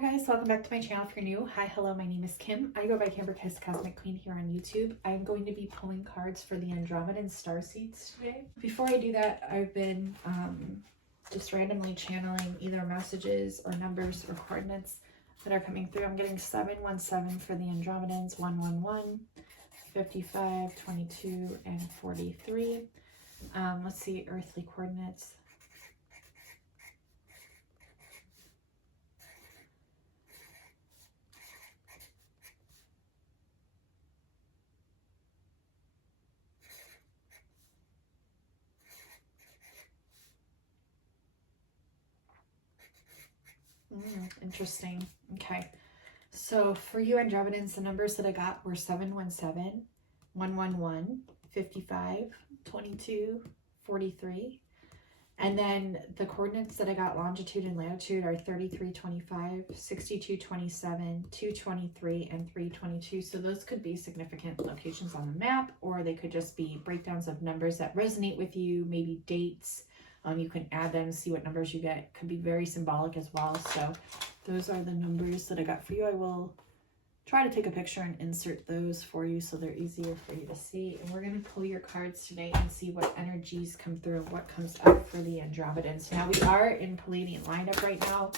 guys, welcome back to my channel if you're new. Hi, hello, my name is Kim. I go by Kimberkiss Cosmic Queen here on YouTube. I'm going to be pulling cards for the Andromedan Starseeds today. Before I do that, I've been just randomly channeling either messages or numbers or coordinates that are coming through. I'm getting 717 for the Andromedans, 111, 55, 22, and 43. Let's see, earthly coordinates. Interesting. Okay. So for you Andromedans, the numbers that I got were 717, 111, 55, 22, 43. And then the coordinates that I got longitude and latitude are 3325, 6227, 223, and 322. So those could be significant locations on the map, or they could just be breakdowns of numbers that resonate with you, maybe dates. You can add them, see what numbers you get. Could be very symbolic as well. So those are the numbers that I got for you. I will try to take a picture and insert those for you so they're easier for you to see. And we're going to pull your cards today and see what energies come through and what comes up for the Andromedans. Now we are in Palladian lineup right now,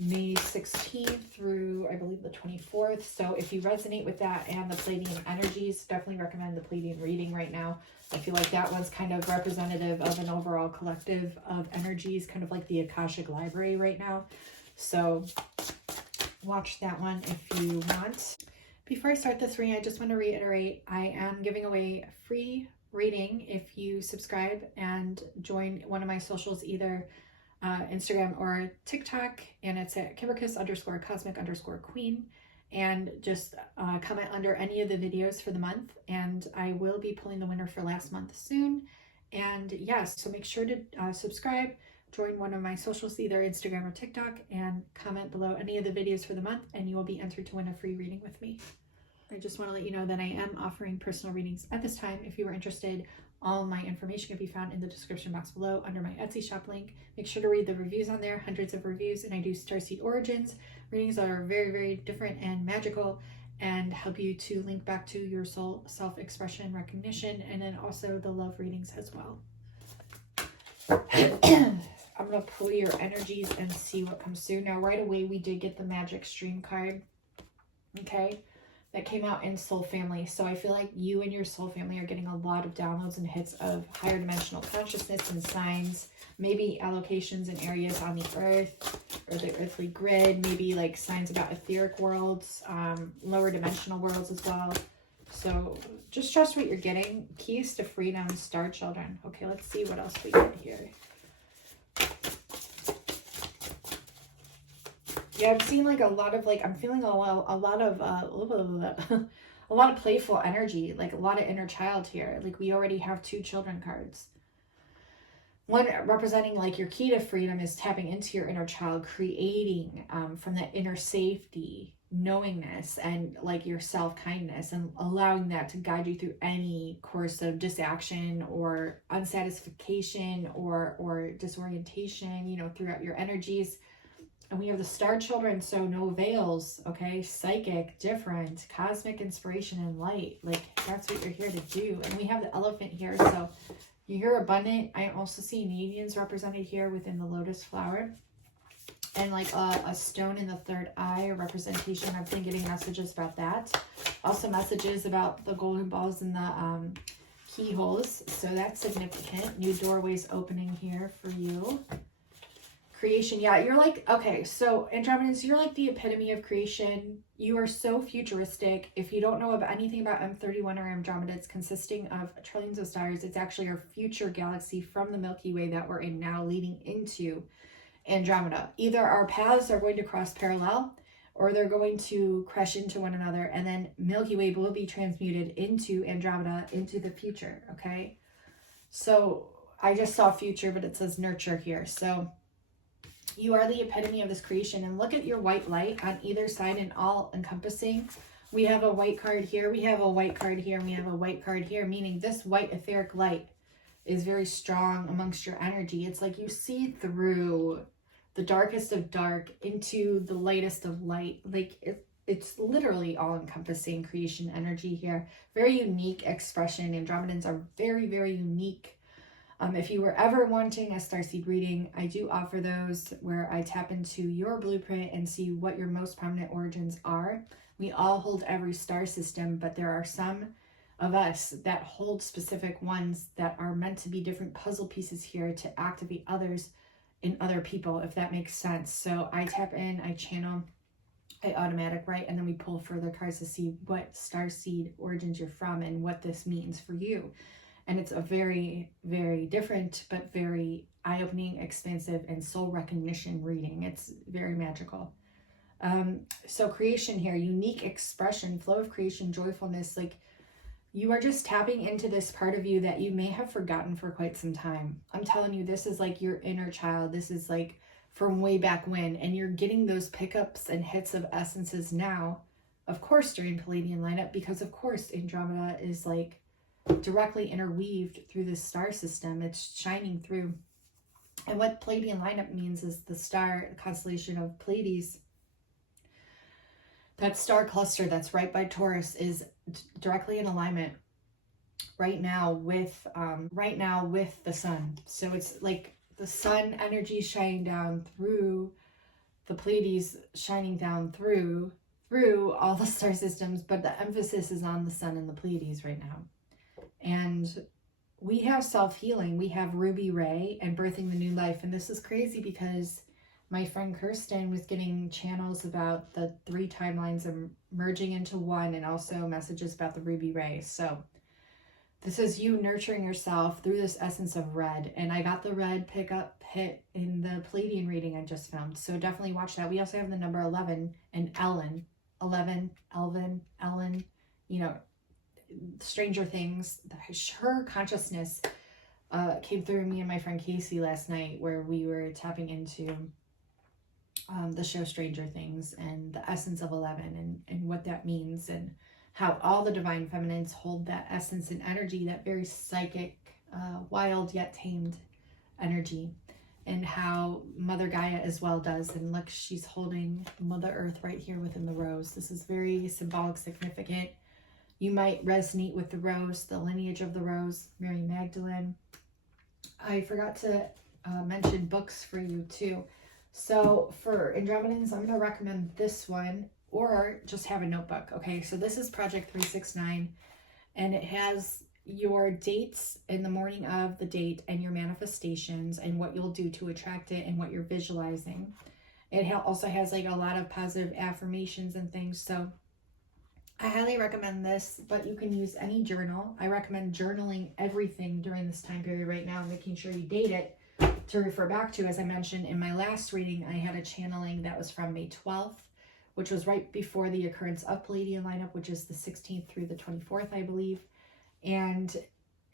May 16th through I believe the 24th. So if you resonate with that and the Palladian energies, definitely recommend the Palladian reading right now. I feel like that one's kind of representative of an overall collective of energies, kind of like the Akashic Library right now. So watch that one if you want. Before I start this reading, I just want to reiterate, I am giving away a free reading if you subscribe and join one of my socials, either Instagram or TikTok, and it's at Kimberkiss_cosmic_queen. And just comment under any of the videos for the month, and I will be pulling the winner for last month soon. And yes, so make sure to subscribe, join one of my socials, either Instagram or TikTok, and comment below any of the videos for the month, and you will be entered to win a free reading with me. I just want to let you know that I am offering personal readings at this time. If you are interested, all my information can be found in the description box below under my Etsy shop link. Make sure to read the reviews on there, hundreds of reviews, and I do Starseed Origins readings that are very, very different and magical and help you to link back to your soul, self-expression, recognition, and then also the love readings as well. I'm going to pull your energies and see what comes through. Now, right away, we did get the Magic Stream card, okay? That came out in Soul Family. So I feel like you and your Soul Family are getting a lot of downloads and hits of higher dimensional consciousness and signs, maybe allocations in areas on the earth or the earthly grid, maybe like signs about etheric worlds, lower dimensional worlds as well. So just trust what you're getting. Keys to freedom, star children. Okay, let's see what else we get here. Yeah, I'm seeing like a lot of I'm feeling a lot of a lot of playful energy, like a lot of inner child here. Like we already have two children cards. One representing like your key to freedom is tapping into your inner child, creating from that inner safety, knowingness, and like your self-kindness, and allowing that to guide you through any course of disaction or unsatisfaction or disorientation, you know, throughout your energies. And we have the star children, so no veils, okay? Psychic, different, cosmic inspiration and light. Like, that's what you're here to do. And we have the elephant here, so you're abundant. I also see Nevians represented here within the lotus flower. And like a stone in the third eye, a representation. I've been getting messages about that. Also messages about the golden balls and the keyholes. So that's significant. New doorways opening here for you. Creation, yeah, you're like, okay, so Andromedans, you're like the epitome of creation. You are so futuristic. If you don't know about anything about M31 or Andromeda, it's consisting of trillions of stars. It's actually our future galaxy from the Milky Way that we're in now, leading into Andromeda. Either our paths are going to cross parallel, or they're going to crash into one another, and then Milky Way will be transmuted into Andromeda, into the future, okay? So I just saw future, but it says nurture here. So you are the epitome of this creation, and look at your white light on either side and all encompassing. We have a white card here, we have a white card here, and we have a white card here, meaning this white etheric light is very strong amongst your energy. It's like you see through the darkest of dark into the lightest of light. Like it's literally all encompassing creation energy here. Very unique expression. Andromedans are very, very unique. If you were ever wanting a starseed reading, I do offer those where I tap into your blueprint and see what your most prominent origins are. We all hold every star system, but there are some of us that hold specific ones that are meant to be different puzzle pieces here to activate others in other people, if that makes sense. So I tap in, I channel, I automatic write, and then we pull further cards to see what starseed origins you're from and what this means for you. And it's a very, very different, but very eye-opening, expansive, and soul recognition reading. It's very magical. So creation here, unique expression, flow of creation, joyfulness. Like you are just tapping into this part of you that you may have forgotten for quite some time. I'm telling you, this is like your inner child. This is like from way back when. And you're getting those pickups and hits of essences now, of course, during Pleiadian lineup, because of course, Andromeda is like directly interweaved through this star system. It's shining through. And what Pleiadian lineup means is the star, the constellation of Pleiades, that star cluster that's right by Taurus, is directly in alignment right now with the sun. So it's like the sun energy shining down through the Pleiades, shining down through all the star systems, but the emphasis is on the sun and the Pleiades right now. And we have self-healing. We have Ruby Ray and birthing the new life. And this is crazy because my friend Kirsten was getting channels about the 3 timelines and merging into one, and also messages about the Ruby Ray. So this is you nurturing yourself through this essence of red. And I got the red pickup hit in the Pleiadian reading I just filmed. So definitely watch that. We also have the number 11 and Ellen. 11, Elvin, Ellen, you know, Stranger Things. Her consciousness came through me and my friend Casey last night, where we were tapping into the show Stranger Things and the essence of 11 and what that means, and how all the divine feminines hold that essence and energy, that very psychic, wild yet tamed energy, and how Mother Gaia as well does. And look, she's holding Mother Earth right here within the rose. This is very symbolic, significant. You might resonate with the rose, the lineage of the rose, Mary Magdalene. I forgot to mention books for you too. So for Andromedans, I'm going to recommend this one, or just have a notebook. Okay, so this is Project 369, and it has your dates in the morning of the date and your manifestations and what you'll do to attract it and what you're visualizing. It also has like a lot of positive affirmations and things. So I highly recommend this, but you can use any journal. I recommend journaling everything during this time period right now, making sure you date it to refer back to. As I mentioned in my last reading, I had a channeling that was from May 12th, which was right before the occurrence of Pleiadian lineup, which is the 16th through the 24th, I believe. And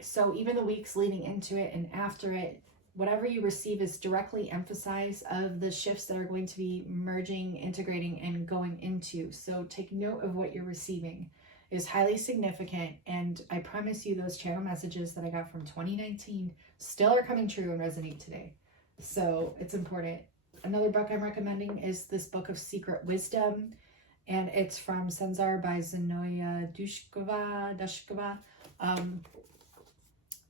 so even the weeks leading into it and after it, whatever you receive is directly emphasized of the shifts that are going to be merging, integrating, and going into. So take note of what you're receiving. It is highly significant, and I promise you those channel messages that I got from 2019 still are coming true and resonate today. So it's important. Another book I'm recommending is this book of Secret Wisdom, and it's from Senzar by Zenoya Dushkova.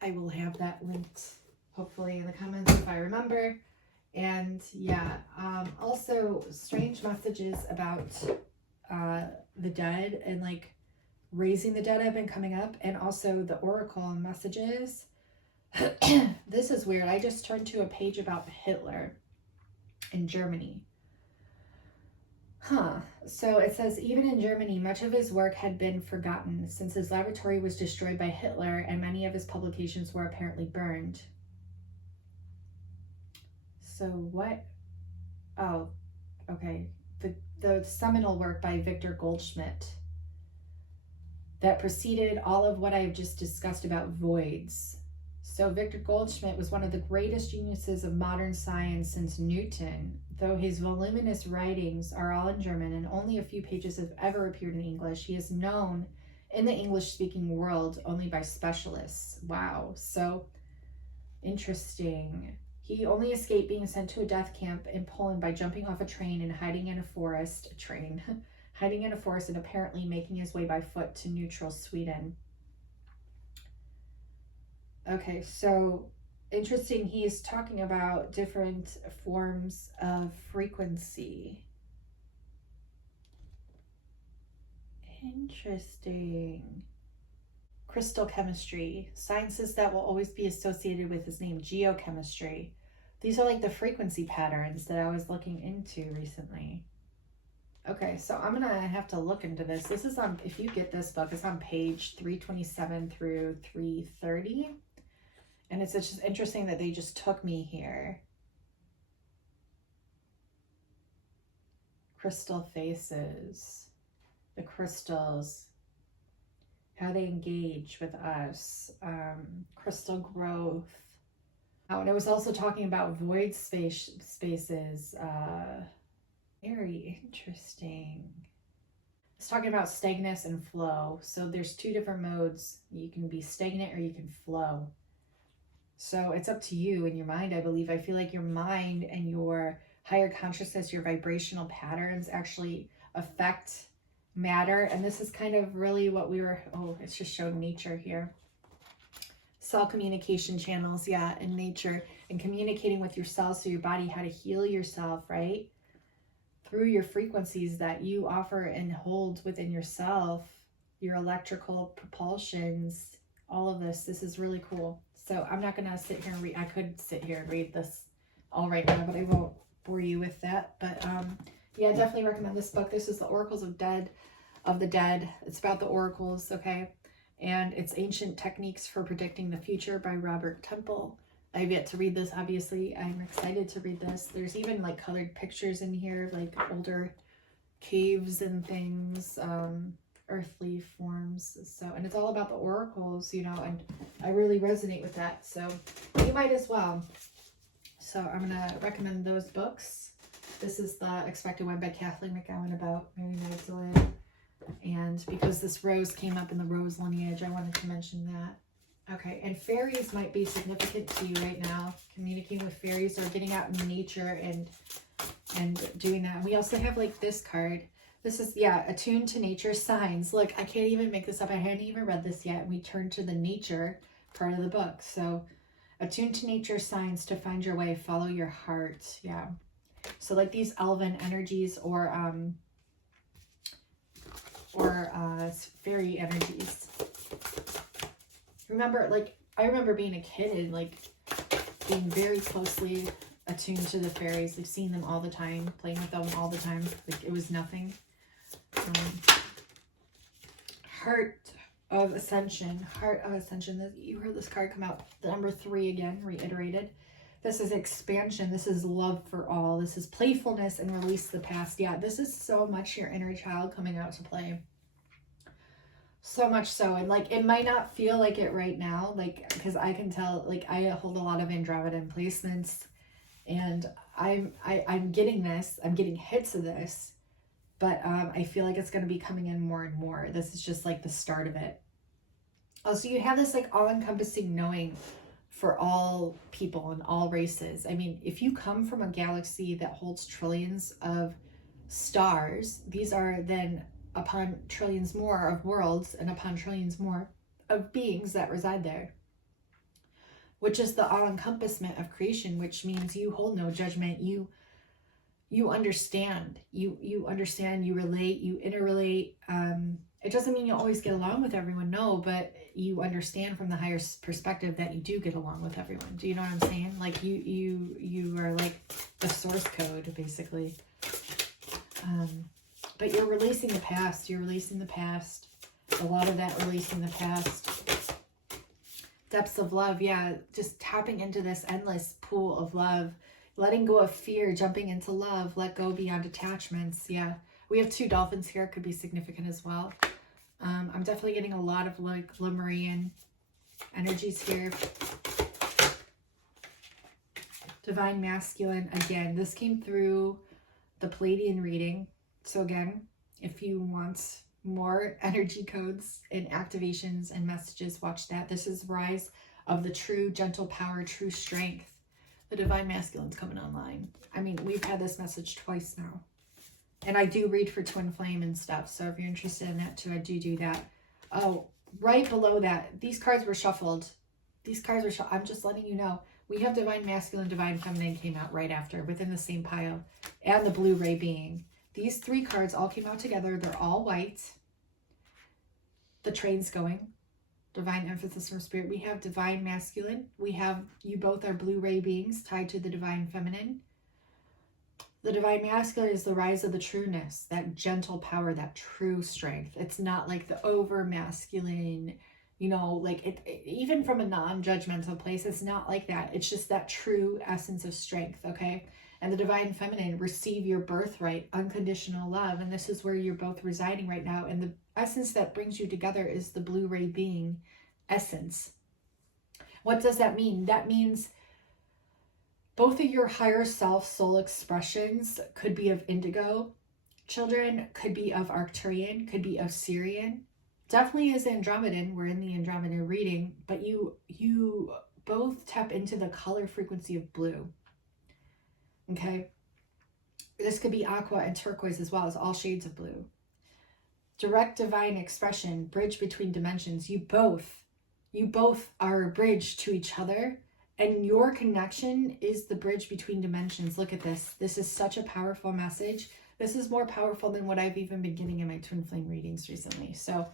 I will have that linked hopefully in the comments if I remember. And yeah, also strange messages about the dead and like raising the dead have been coming up, and also the oracle messages. This is weird. I just turned to a page about Hitler in Germany. So it says, even in Germany, much of his work had been forgotten since his laboratory was destroyed by Hitler and many of his publications were apparently burned. So what? Oh, okay. The seminal work by Victor Goldschmidt that preceded all of what I've just discussed about voids. So Victor Goldschmidt was one of the greatest geniuses of modern science since Newton, though his voluminous writings are all in German and only a few pages have ever appeared in English. He is known in the English-speaking world only by specialists. Wow, so interesting. He only escaped being sent to a death camp in Poland by jumping off a train and hiding in a forest, hiding in a forest and apparently making his way by foot to neutral Sweden. Okay, so interesting. He's talking about different forms of frequency. Interesting. Crystal chemistry, sciences that will always be associated with his name. Geochemistry. These are like the frequency patterns that I was looking into recently. Okay, so I'm gonna have to look into this. This is on, if you get this book, it's on page 327 through 330. And it's just interesting that they just took me here. Crystal faces, the crystals, how they engage with us, crystal growth. Oh, and it was also talking about void spaces. Very interesting. It's talking about stagnance and flow. So there's two different modes. You can be stagnant or you can flow. So it's up to you and your mind, I believe. I feel like your mind and your higher consciousness, your vibrational patterns actually affect matter. And this is kind of really what we were, oh, it's just showing nature here. Cell communication channels, yeah, in nature, and communicating with your cells, so your body, how to heal yourself, right? Through your frequencies that you offer and hold within yourself, your electrical propulsions, all of this. This is really cool. So I'm not gonna sit here and read, I could sit here and read this all right now, but I won't bore you with that. But yeah, definitely recommend this book. This is The Oracles of the Dead. It's about the oracles, okay? And it's Ancient Techniques for Predicting the Future by Robert Temple. I've yet to read this, obviously. I'm excited to read this. There's even like colored pictures in here, like older caves and things, earthly forms. So, and it's all about the oracles, you know, and I really resonate with that. So you might as well. So I'm going to recommend those books. This is The Expected One by Kathleen McGowan about Mary Magdalene. And because this rose came up in the rose lineage, I wanted to mention that. Okay, and fairies might be significant to you right now. Communicating with fairies or getting out in nature and doing that. We also have like this card. This is, yeah, attuned to nature signs. Look, I can't even make this up. I hadn't even read this yet. We turned to the nature part of the book. So attuned to nature signs to find your way. Follow your heart. Yeah. So like these elven energies or fairy energies. Remember, like, I remember being a kid and like being very closely attuned to the fairies. Like seeing them all the time, playing with them all the time. Like it was nothing. Heart of Ascension. Heart of Ascension. You heard this card come out. The number 3 again, reiterated. This is expansion. This is love for all. This is playfulness and release the past. Yeah, this is so much your inner child coming out to play. So much so. And like, it might not feel like it right now, like, because I can tell, like, I hold a lot of Andromedan placements and I'm getting this. I'm getting hits of this. But I feel like it's going to be coming in more and more. This is just like the start of it. Also, you have this like all-encompassing knowing for all people and all races. I mean, if you come from a galaxy that holds trillions of stars, these are then upon trillions more of worlds and upon trillions more of beings that reside there, which is the all-encompassment of creation, which means you hold no judgment. You understand, you understand, you relate, you interrelate. It doesn't mean you always get along with everyone, no, but you understand from the higher perspective that you do get along with everyone. Do you know what I'm saying? Like you are like the source code, basically. But you're releasing the past. You're releasing the past. A lot of that releasing the past. Depths of love, yeah. Just tapping into this endless pool of love. Letting go of fear, jumping into love. Let go beyond attachments, yeah. We have 2 dolphins here. Could be significant as well. I'm definitely getting a lot of like Lemurian energies here. Divine Masculine. Again, this came through the Palladian reading. So again, if you want more energy codes and activations and messages, watch that. This is Rise of the True Gentle Power, True Strength. The divine masculine's coming online. I mean, we've had this message twice now. And I do read for twin flame and stuff. So if you're interested in that too, I do that. Oh, right below that, these cards were shuffled. These cards were shuffled. I'm just letting you know. We have divine masculine, divine feminine came out right after, within the same pile. And the blue ray being. These three cards all came out together. They're all white. The train's going. Divine emphasis from spirit. We have divine masculine. We have, you both are blue ray beings tied to the divine feminine. The divine masculine is the rise of the trueness, that gentle power, that true strength. It's not like the over masculine, you know, like it even from a non-judgmental place, it's not like that. It's just that true essence of strength, okay? And the divine feminine, receive your birthright, unconditional love. And this is where you're both residing right now. And the essence that brings you together is the blue ray being essence. What does that mean? That means both of your higher self soul expressions could be of indigo children, could be of Arcturian, could be of Syrian. Definitely is Andromedan. We're in the Andromedan reading, but you both tap into the color frequency of blue. Okay, this could be aqua and turquoise as well as all shades of blue. Direct divine expression, bridge between dimensions. You both are a bridge to each other, and your connection is the bridge between dimensions. Look at this. This is such a powerful message. This is more powerful than what I've even been getting in my twin flame readings recently. So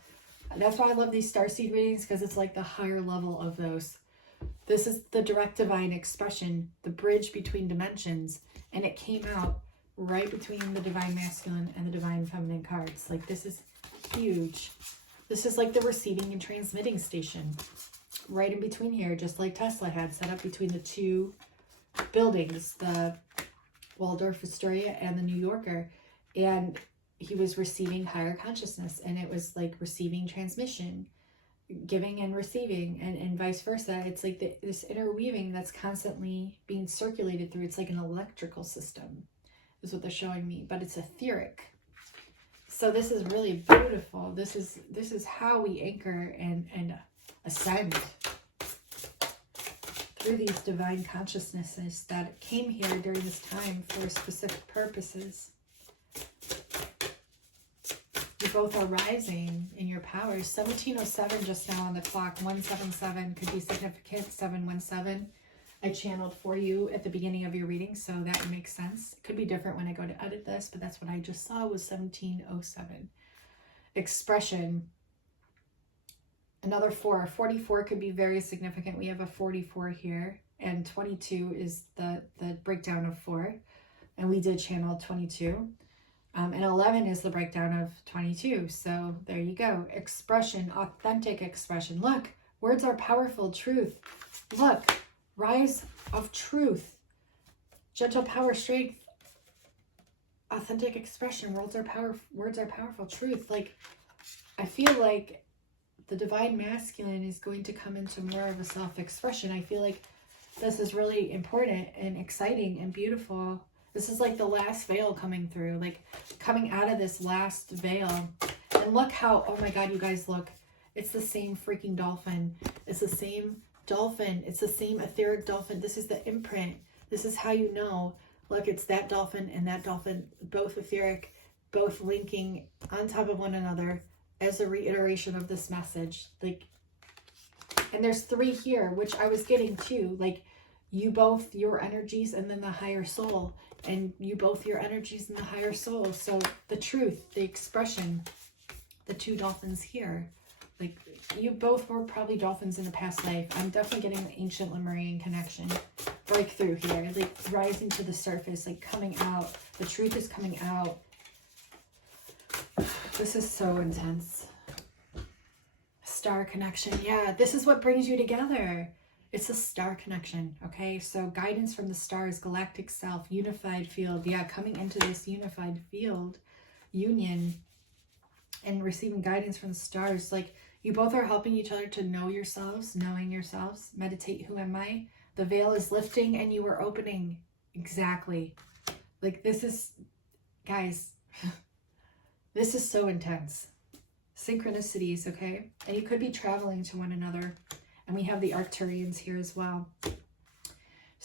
that's why I love these starseed readings, because it's like the higher level of those. This is the direct divine expression, the bridge between dimensions, and it came out right between the divine masculine and the divine feminine cards. Like, this is huge. This is like the receiving and transmitting station right in between here, just like Tesla had set up between the two buildings, the Waldorf Astoria and the New Yorker. And he was receiving higher consciousness, and it was like receiving transmission, giving and receiving, and vice versa. It's like this interweaving that's constantly being circulated through. It's like an electrical system is what they're showing me, but it's etheric. So this is really beautiful. This is how we anchor and ascend through these divine consciousnesses that came here during this time for specific purposes. You both are rising in your powers. 1707 just now on the clock. 177 could be significant. 717 I channeled for you at the beginning of your reading, so that makes sense. It could be different when I go to edit this, but that's what I just saw was 1707. Expression. Another 4. 44 could be very significant. We have a 44 here, and 22 is the breakdown of 4, and we did channel 22. And 11 is the breakdown of 22. So there you go. Expression, authentic expression. Look, words are powerful. Truth. Look, rise of truth. Gentle power, strength. Authentic expression. Words are powerful. Truth. Like, I feel like the divine masculine is going to come into more of a self-expression. I feel like this is really important and exciting and beautiful. This is like the last veil coming through, like coming out of this last veil. And look how, oh my God, you guys, look. It's the same freaking dolphin. It's the same dolphin. It's the same etheric dolphin. This is the imprint. This is how you know. Look, it's that dolphin and that dolphin, both etheric, both linking on top of one another as a reiteration of this message. Like, and there's 3 here, which I was getting too. Like, you both, your energies, and then the higher soul. And you both, your energies and the higher soul. So the truth, the expression, the 2 dolphins here. Like, you both were probably dolphins in a past life. I'm definitely getting the ancient Lemurian connection. Breakthrough here. Like, rising to the surface, like coming out. The truth is coming out. This is so intense. Star connection. Yeah, this is what brings you together. It's a star connection, okay? So guidance from the stars, galactic self, unified field. Yeah, coming into this unified field, union, and receiving guidance from the stars. Like, you both are helping each other to know yourselves, knowing yourselves. Meditate, who am I? The veil is lifting and you are opening. Exactly. Like, this is, guys, this is so intense. Synchronicities, okay? And you could be traveling to one another. And we have the Arcturians here as well.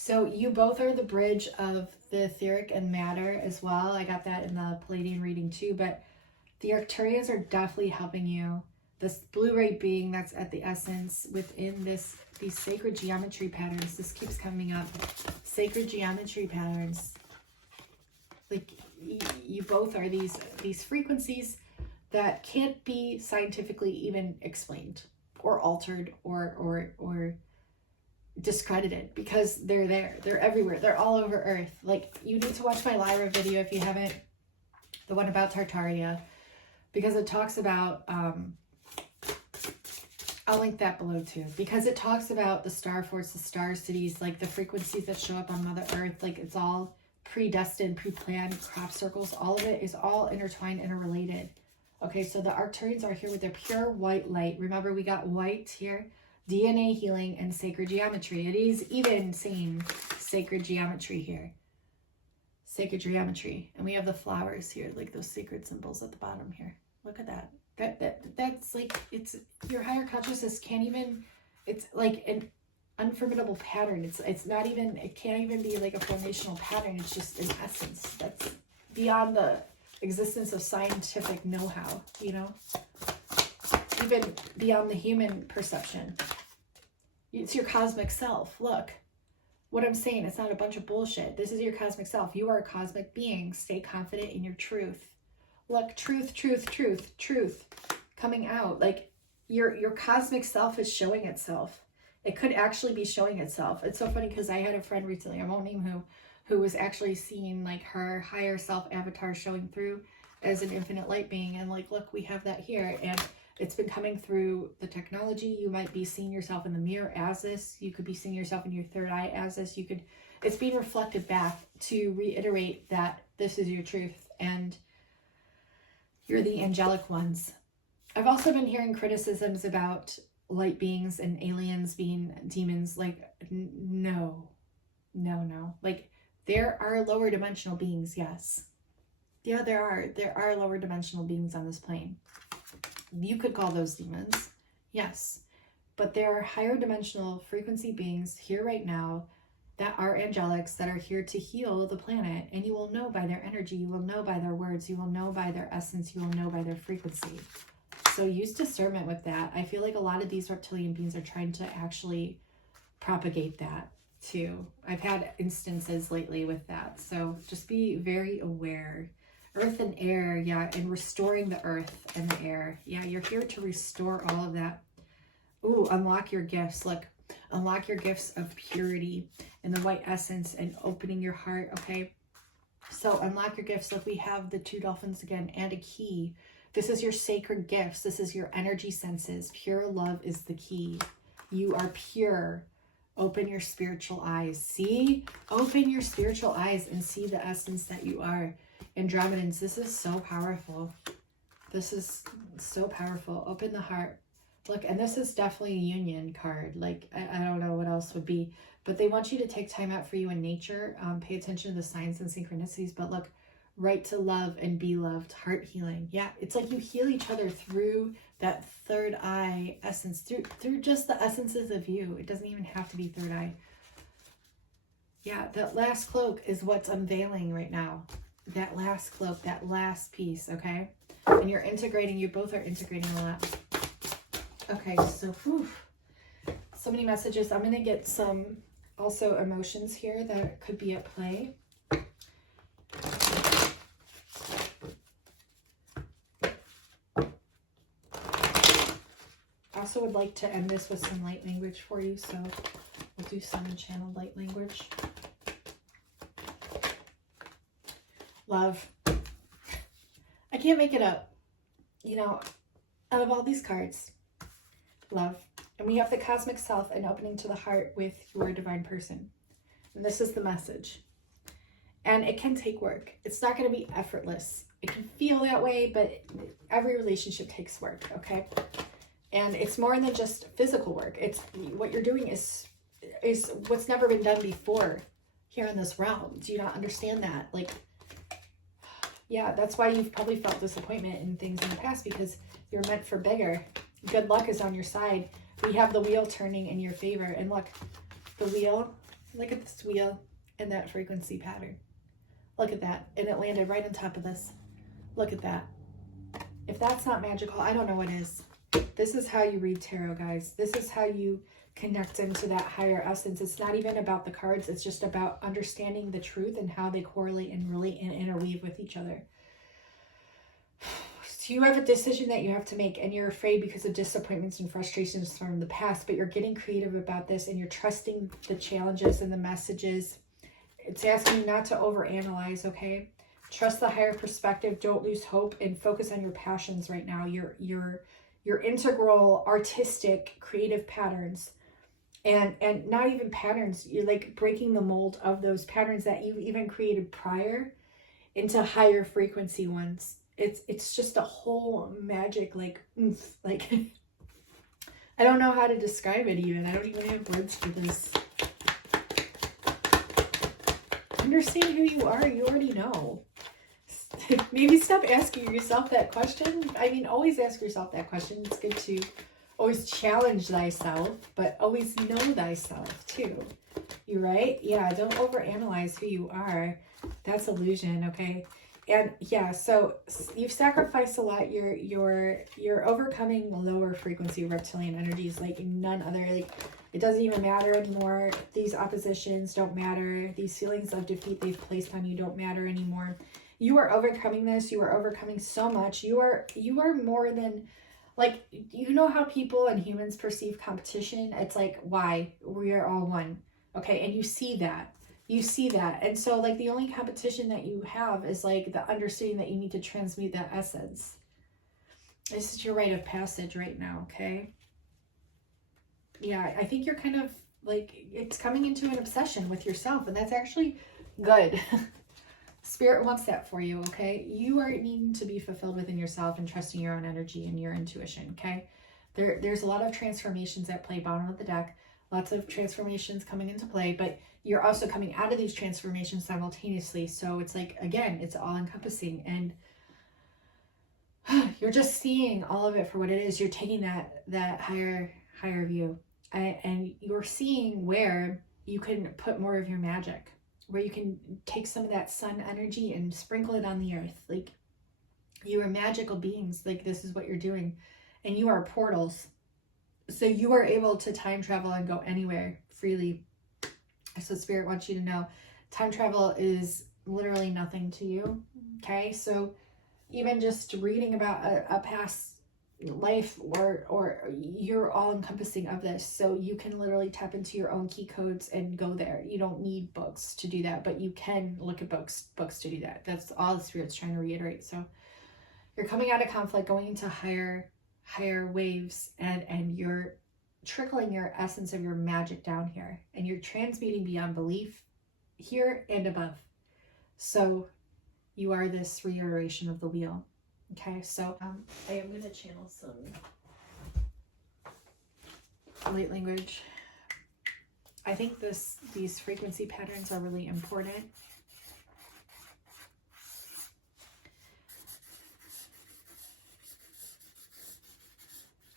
So you both are the bridge of the etheric and matter as well. I got that in the Palladian reading too, but the Arcturians are definitely helping you. This blue ray being that's at the essence within these sacred geometry patterns. This keeps coming up. Sacred geometry patterns. Like you both are these frequencies that can't be scientifically even explained or altered or discredited, because they're there. They're everywhere. They're all over Earth. Like, you need to watch my Lyra video if you haven't, the one about Tartaria, because it talks about I'll link that below too, because it talks about the star force, the star cities, like the frequencies that show up on Mother Earth. Like, it's all predestined, pre-planned, crop circles. All of it is all intertwined, interrelated. Okay, so the Arcturians are here with their pure white light. Remember, we got white here, DNA healing, and sacred geometry. It is even saying sacred geometry here. Sacred geometry. And we have the flowers here, like those sacred symbols at the bottom here. Look at that. That's like, it's your higher consciousness can't even, it's like an unformidable pattern. It's not even, it can't even be like a formational pattern. It's just an essence that's beyond the existence of scientific know-how, you know, even beyond the human perception. It's your cosmic self. Look, what I'm saying, it's not a bunch of bullshit. This is your cosmic self. You are a cosmic being. Stay confident in your truth. Look, truth, truth, truth, truth coming out. Like, your cosmic self is showing itself. It could actually be showing itself. It's so funny because I had a friend recently, I won't name who was actually seeing like her higher self avatar showing through as an infinite light being. And like, look, we have that here. And it's been coming through the technology. You might be seeing yourself in the mirror as this. You could be seeing yourself in your third eye as this. It's being reflected back to reiterate that this is your truth and you're the angelic ones. I've also been hearing criticisms about light beings and aliens being demons. Like, no. Like, there are lower dimensional beings, yes. Yeah, there are lower dimensional beings on this plane. You could call those demons, yes. But there are higher dimensional frequency beings here right now that are angelics, that are here to heal the planet. And you will know by their energy, you will know by their words, you will know by their essence, you will know by their frequency. So use discernment with that. I feel like a lot of these reptilian beings are trying to actually propagate that too. I've had instances lately with that. So just be very aware. Earth and air, yeah, and restoring the earth and the air. Yeah, you're here to restore all of that. Ooh, unlock your gifts. Look, unlock your gifts of purity and the white essence and opening your heart, okay? So unlock your gifts. Look, we have the 2 dolphins again and a key. This is your sacred gifts. This is your energy senses. Pure love is the key. You are pure. Open your spiritual eyes. See? Open your spiritual eyes and see the essence that you are. Andromedans, this is so powerful. This is so powerful. Open the heart. Look, and this is definitely a union card. Like, I don't know what else would be. But they want you to take time out for you in nature. Pay attention to the signs and synchronicities. But look, right to love and be loved. Heart healing. Yeah, it's like you heal each other through that third eye essence. Through just the essences of you. It doesn't even have to be third eye. Yeah, that last cloak is what's unveiling right now. That last cloak, that last piece, okay? And you're integrating, you both are integrating a lot. Okay, so whew, so many messages. I'm going to get some also emotions here that could be at play. I also would like to end this with some light language for you, so we'll do some channeled light language. Love. I can't make it up. You know, out of all these cards, love. And we have the cosmic self and opening to the heart with your divine person. And this is the message. And it can take work. It's not going to be effortless. It can feel that way, but every relationship takes work, okay? And it's more than just physical work. It's what you're doing is what's never been done before here in this realm. Do you not understand that? Like, yeah, that's why you've probably felt disappointment in things in the past, because you're meant for bigger. Good luck is on your side. We have the wheel turning in your favor. And look, the wheel Look at this wheel and that frequency pattern. Look at that. And it landed right on top of this. Look at that. If that's not magical, I don't know what is. This is how you read tarot, guys. This is how you connect into that higher essence. It's not even about the cards. It's just about understanding the truth and how they correlate and relate and interweave with each other. So you have a decision that you have to make, and you're afraid because of disappointments and frustrations from the past, but you're getting creative about this, and you're trusting the challenges and the messages. It's asking you not to overanalyze, okay? Trust the higher perspective. Don't lose hope, and focus on your passions right now. Your integral, artistic, creative patterns. And not even patterns. You're like breaking the mold of those patterns that you've even created prior into higher frequency ones. It's just a whole magic, like, oomph, like, I don't know how to describe it even. I don't even have words for this. Understand who you are. You already know. Maybe stop asking yourself that question. I mean, always ask yourself that question. It's good to always challenge thyself, but always know thyself too. You right? Yeah, don't overanalyze who you are. That's illusion, okay? And yeah, so you've sacrificed a lot. You're overcoming lower frequency reptilian energies like none other. Like, it doesn't even matter anymore. These oppositions don't matter. These feelings of defeat they've placed on you don't matter anymore. You are overcoming this. You are overcoming so much. You are more than, like, you know how people and humans perceive competition? It's like, why? We are all one. Okay, and you see that. You see that. And so, like, the only competition that you have is, like, the understanding that you need to transmute that essence. This is your rite of passage right now, okay? Yeah, I think you're kind of, like, it's coming into an obsession with yourself, and that's actually good. Spirit wants that for you, okay? You are needing to be fulfilled within yourself and trusting your own energy and your intuition, okay? There's a lot of transformations at play, bottom of the deck. Lots of transformations coming into play, but you're also coming out of these transformations simultaneously. So it's like, again, it's all encompassing, and you're just seeing all of it for what it is. You're taking that higher view, and you're seeing where you can put more of your magic, where you can take some of that sun energy and sprinkle it on the earth. Like, you are magical beings. Like, this is what you're doing, and you are portals. So you are able to time travel and go anywhere freely. So Spirit wants you to know time travel is literally nothing to you. Okay, so even just reading about a past life, or you're all encompassing of this, so you can literally tap into your own key codes and go there. You don't need books to do that, but you can look at books to do that. That's all the Spirit's trying to reiterate. So you're coming out of conflict, going into higher waves, and you're trickling your essence of your magic down here, and you're transmuting beyond belief here and above. So you are this reiteration of the wheel. Okay, so I am going to channel some light language. I think these frequency patterns are really important.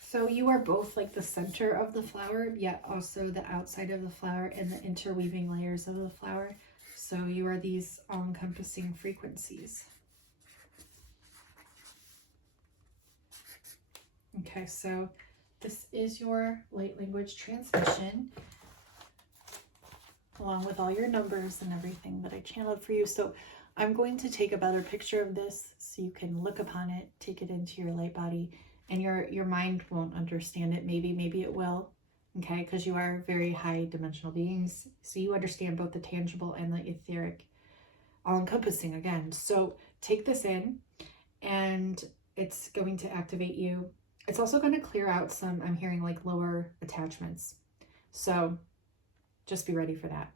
So you are both like the center of the flower, yet also the outside of the flower and the interweaving layers of the flower. So you are these all-encompassing frequencies. Okay, so this is your light language transmission, along with all your numbers and everything that I channeled for you. So I'm going to take a better picture of this so you can look upon it, take it into your light body, and your mind won't understand it. Maybe it will, okay? Because you are very high dimensional beings. So you understand both the tangible and the etheric, all encompassing again. So take this in, and it's going to activate you. It's also going to clear out some, I'm hearing, like, lower attachments. So just be ready for that.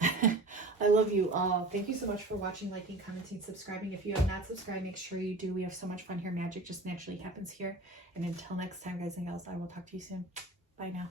I love you all. Thank you so much for watching, liking, commenting, subscribing. If you have not subscribed, make sure you do. We have so much fun here. Magic just naturally happens here. And until next time, guys and gals, I will talk to you soon. Bye now.